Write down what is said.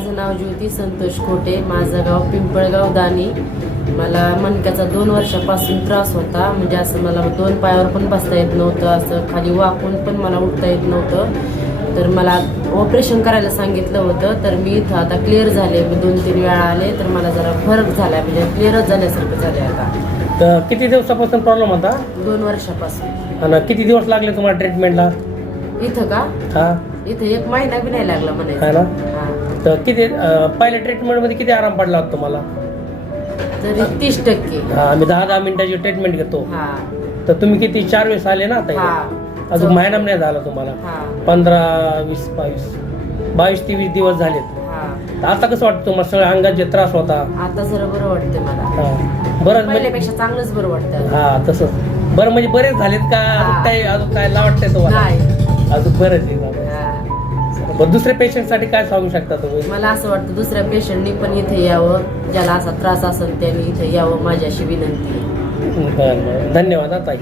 माझं नाव ज्योती संतोष खोटे माझं गाव पिंपळगाव दानी. मला मणक्याचा दोन वर्षापासून त्रास होता म्हणजे असं मला दोन पायावर पण बसता येत नव्हतं असं खाली वाकून पण मला उठता येत नव्हतं. तर मला ऑपरेशन करायला सांगितलं होतं तर मी इथं आता क्लिअर झाले. मी दोन तीन वेळा आले तर मला जरा फरक झाला म्हणजे क्लिअरच झाल्यासारखं झाले आता. तर किती दिवसापासून प्रॉब्लेम होता? दोन वर्षापासून. आणि किती दिवस लागले तुम्हाला ट्रीटमेंटला इथं का? हा. इथं एक महिना बी नाही लागला है म्हणायचं ना? हा. तर किती अं, पहिल्या ट्रीटमेंटमध्ये किती आराम पडला होता तुम्हाला? तरी तीस टक्के. हा आम्ही दहा दहा मिनिटाची ट्रीटमेंट घेतो. हा. तर तुम्ही किती चार वेळेस आले ना आता हा. इथे? अजून महिना नाही झाला तुम्हाला. हा. पंधरा वीस बावीस बावीस ते वीस दिवस झालेत. हा. तर आता कसं वाटतं तुम्हाला? सगळ्या अंगात जे त्रास होता. आता जरा बरं वाटतंय मला. हा. बरं म्हणजे पहिल्यापेक्षा चांगलंच बरं वाटतं. हा तसंच. बरं म्हणजे बरेच झालेत का? अजून काय अजून काय ला वाटतंय तुम्हाला? नाही. अजून बरेच आहे झाले. बरं दुसऱ्या पेशंटसाठी काय सांगू शकता तुम्ही? मला असं वाटतं दुसऱ्या पेशंटनी पण इथे यावं. ज्याला असा त्रास असेल त्यांनी इथे यावं माझी अशी विनंती आहे. बरं बरं. धन्यवाद ताई.